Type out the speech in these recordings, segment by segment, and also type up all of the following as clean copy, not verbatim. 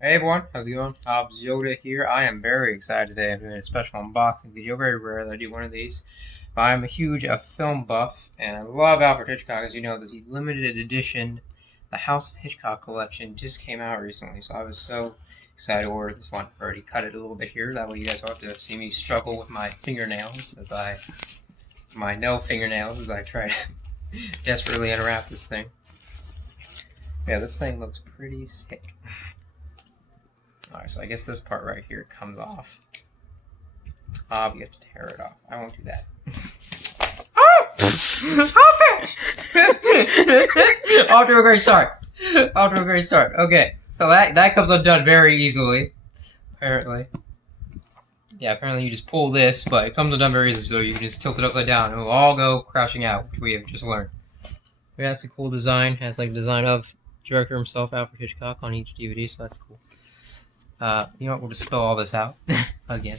Hey everyone, how's it going? Hobbs Yoda here. I am very excited today. I'm doing a special unboxing video. Very rare that I do one of these. But I'm a huge film buff, and I love Alfred Hitchcock. As you know, the limited edition, the House of Hitchcock collection just came out recently, so I was so excited to order this one. I've already cut it a little bit here. That way you guys don't have to see me struggle with my fingernails my no fingernails as I try to desperately unwrap this thing. Yeah, this thing looks pretty sick. Alright, so I guess this part right here comes off. We have to tear it off. I won't do that. Oh! Stop it! Off to a great start. Off to a great start. Okay, so that comes undone very easily. Apparently. Yeah, apparently you just pull this, but it comes undone very easily, so you can just tilt it upside down and it will all go crashing out, which we have just learned. Yeah, it's a cool design. It has like the design of director himself, Alfred Hitchcock, on each DVD, so that's cool. You know what, we'll just spell all this out again.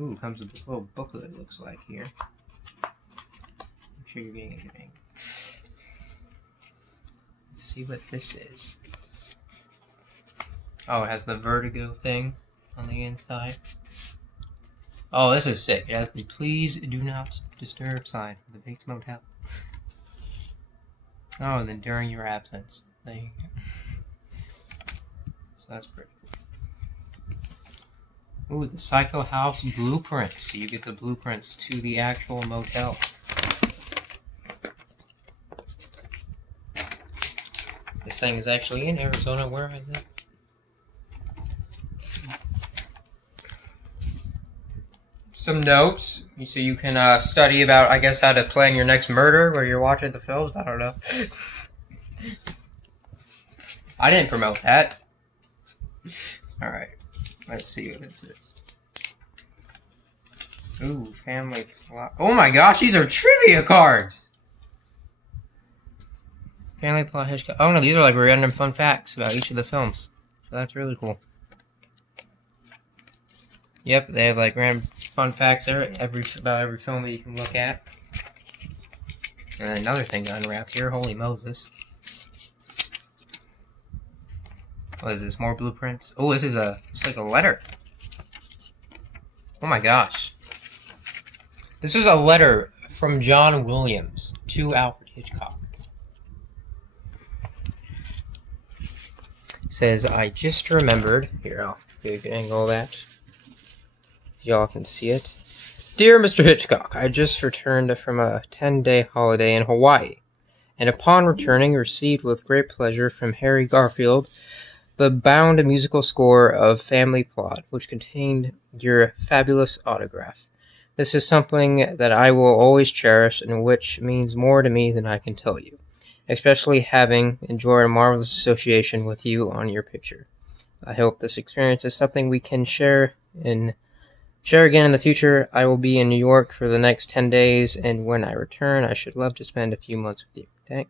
Ooh, comes with this little booklet it looks like here. Make sure you're getting everything. Let's see what this is. Oh, it has the vertigo thing on the inside. Oh, this is sick. It has the please do not disturb sign for the Bates Motel. Oh, and then during your absence. There you go. So that's pretty cool. Ooh, the Psycho House blueprint. So you get the blueprints to the actual motel. This thing is actually in Arizona, where I live. Some notes, so you can study about, I guess, how to plan your next murder while you're watching the films. I don't know. I didn't promote that. Alright, let's see what this is. Ooh, family plot. Oh my gosh, these are trivia cards! Family plot Hitchcock. Oh no, these are like random fun facts about each of the films. So that's really cool. Yep, they have like random fun facts there about every film that you can look at. And another thing to unwrap here. Holy Moses. What is this? More blueprints? Oh, this is it's like a letter. Oh my gosh. This is a letter from John Williams to Alfred Hitchcock. It says, I just remembered. Here, I'll give you an angle of that. Y'all can see it. Dear Mr. Hitchcock, I just returned from a 10-day holiday in Hawaii, and upon returning received with great pleasure from Harry Garfield the bound musical score of Family Plot, which contained your fabulous autograph. This is something that I will always cherish and which means more to me than I can tell you, especially having enjoyed a marvelous association with you on your picture. I hope this experience is something we can share again in the future. I will be in New York for the next 10 days, and when I return, I should love to spend a few months with you. Okay?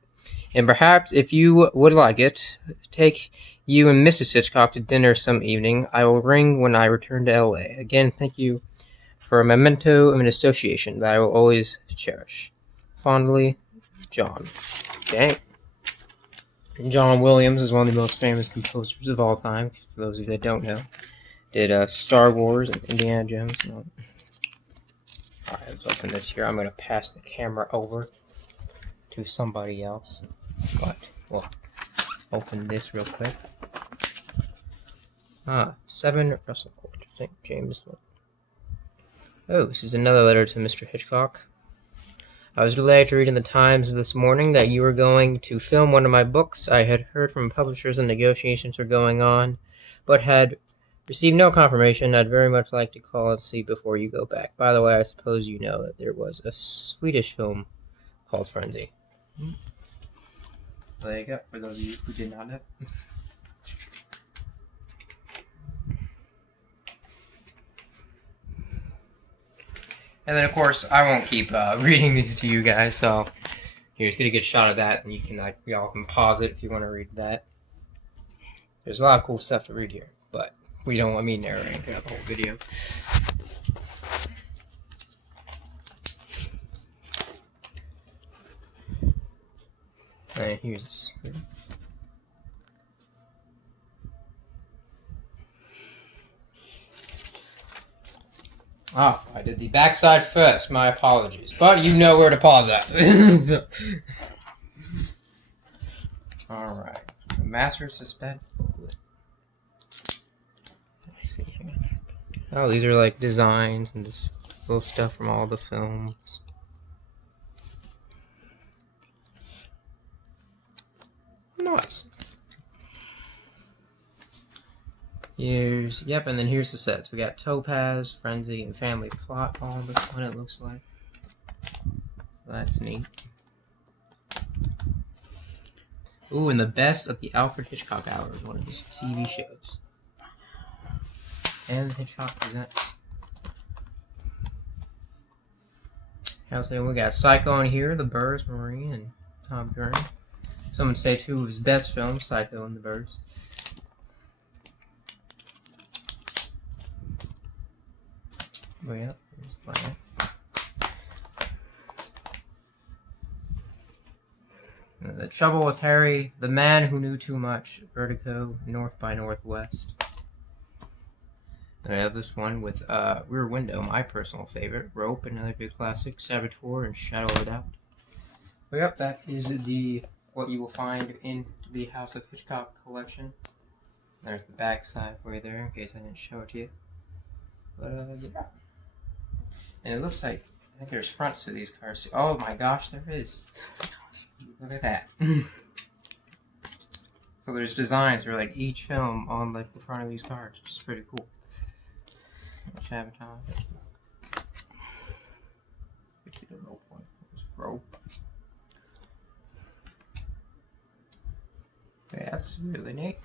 And perhaps, if you would like it, take you and Mrs. Hitchcock to dinner some evening. I will ring when I return to L.A. Again, thank you for a memento of an association that I will always cherish. Fondly, John. Okay? And John Williams is one of the most famous composers of all time, for those of you that don't know. Did Star Wars and Indiana Jones. No. Alright, let's open this here. I'm going to pass the camera over to somebody else. But we'll open this real quick. 7 Russell Court. St. James. Oh, this is another letter to Mr. Hitchcock. I was delighted to read in the Times this morning that you were going to film one of my books. I had heard from publishers and negotiations were going on, but had received no confirmation. I'd very much like to call and see before you go back. By the way, I suppose you know that there was a Swedish film called Frenzy. There you go, for those of you who did not know. And then, of course, I won't keep reading these to you guys, so here's get a good shot of that, and you can y'all can pause it if you want to read that. There's a lot of cool stuff to read here, but we don't want me narrating throughout the whole video. And here's Oh, I did the backside first. My apologies. But you know where to pause at. So. Alright. Master of Suspense booklet. Let's see here. Oh, these are like designs and just little stuff from all the films. Nice. Yep, and then here's the sets. We got Topaz, Frenzy, and Family Plot. All this one, it looks like. So that's neat. Ooh, and the best of the Alfred Hitchcock Hours, one of his TV shows. And Hitchcock Presents. Also, we got Psycho in here, The Birds, Marine, and Tom Gurney. Some would say two of his best films, Psycho and The Birds. Oh yeah, there's that. The Trouble with Harry, The Man Who Knew Too Much, Vertigo, North by Northwest. And I have this one with Rear Window, my personal favorite, Rope, another good classic, Saboteur, and Shadow of a Doubt. But yep, that is what you will find in the House of Hitchcock collection. There's the back side for you there, in case I didn't show it to you. But yeah. And it looks like, I think there's fronts to these cars. Oh my gosh, there is. Look at that. So there's designs for like each film on like the front of these cards, which is pretty cool. Which have it on. The rope one. Rope. Yeah, that's really neat.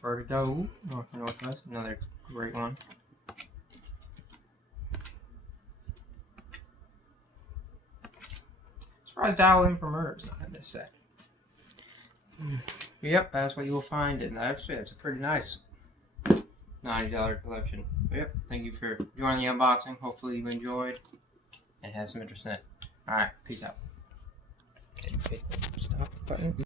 Vertigo, North and Northwest, another great one. Surprised Dial In for Murder is not in this set. Yep, that's what you will find in that. It's a pretty nice $90 collection. But yep, thank you for joining the unboxing. Hopefully you enjoyed and had some interest in it. Alright, peace out. Stop button.